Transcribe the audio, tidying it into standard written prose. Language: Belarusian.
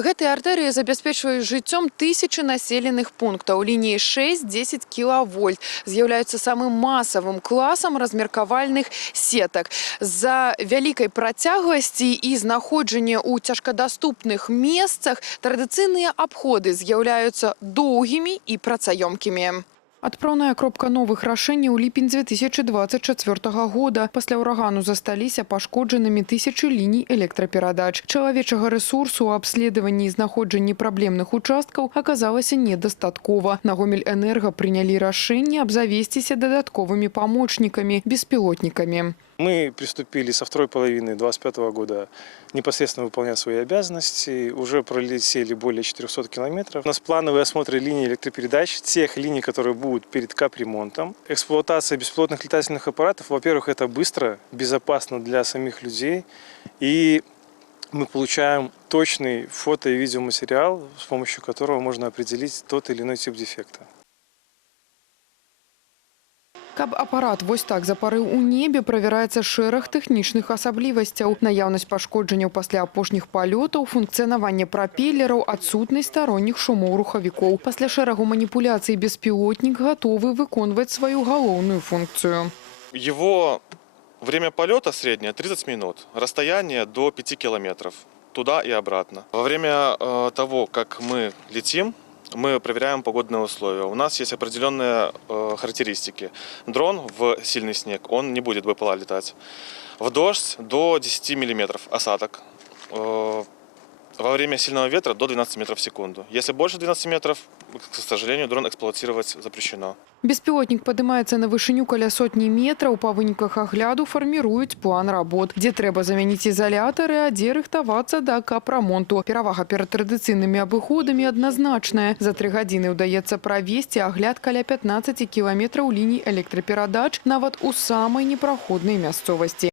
Гэтыя артэрыі забяспечваюць жыццём тысячы населеных пунктаў. Лініі 6-10 кВт з'яўляюцца самым масавым класам размеркавальных сетак. З-за вялікай працягласці і знаходжання ў цяжкадаступных месцах традыцыйныя абходы з'яўляюцца доўгімі і працаёмкімі. Адпраўная кропка новых рашэнняў ліпень 2024 года. Пасля ўрагану засталіся пашкоджанымі тысячы ліній электраперадач. Чалавечага рэсурсу ў абследаванні і знаходжанні праблемных участкаў аказалася недастаткова. На Гомельэнерга прынялі рашэнне абзавесціся дадатковымі памочнікамі, беспилотниками. Мы приступили со второй половины 2025 года непосредственно выполнять свои обязанности. Уже пролетели более 400 километров. У нас плановые осмотры линий электропередач, тех линий, которые будут перед капремонтом. Эксплуатация беспилотных летательных аппаратов, во-первых, это быстро, безопасно для самих людей. И мы получаем точный фото- и видеоматериал, с помощью которого можно определить тот или иной тип дефекта. Каб апарат вось так запарыў у небе, правяраецца шэраг тэхнічных асаблівасцяў. Наяўнасць пашкоджанняў пасля апошніх палётаў, функцыянаванне прапелераў, адсутнасць старонніх шумоў рухавікоў. Пасля шэрагу маніпуляцый беспилотник гатовы выконваць сваю галоўную функцию. Его время полета среднее 30 минут, расстояние до 5 километров, туда и обратно. Во время того, как мы летим, мы проверяем погодные условия. У нас есть определенные характеристики. Дрон в сильный снег, он не будет БПЛА летать. В дождь до 10 миллиметров осадок. Во время сильного ветра до 12 метров в секунду. Если больше 12 метров, к сожалению, дрон эксплуатировать запрещено. Беспилотник падымаецца на вышыню каля сотні метраў. Па выніках агляду фарміруюць план работ, дзе трэба замяніць изолятары, а дзе рыхтавацца да капрамонту. Перавага перад традыцыйнымі абыходамі адназначная. За 3 гадзіны ўдаецца правесці агляд каля 15 кіламетраў ліній электраперадач нават у самай непраходнай мясцовасці.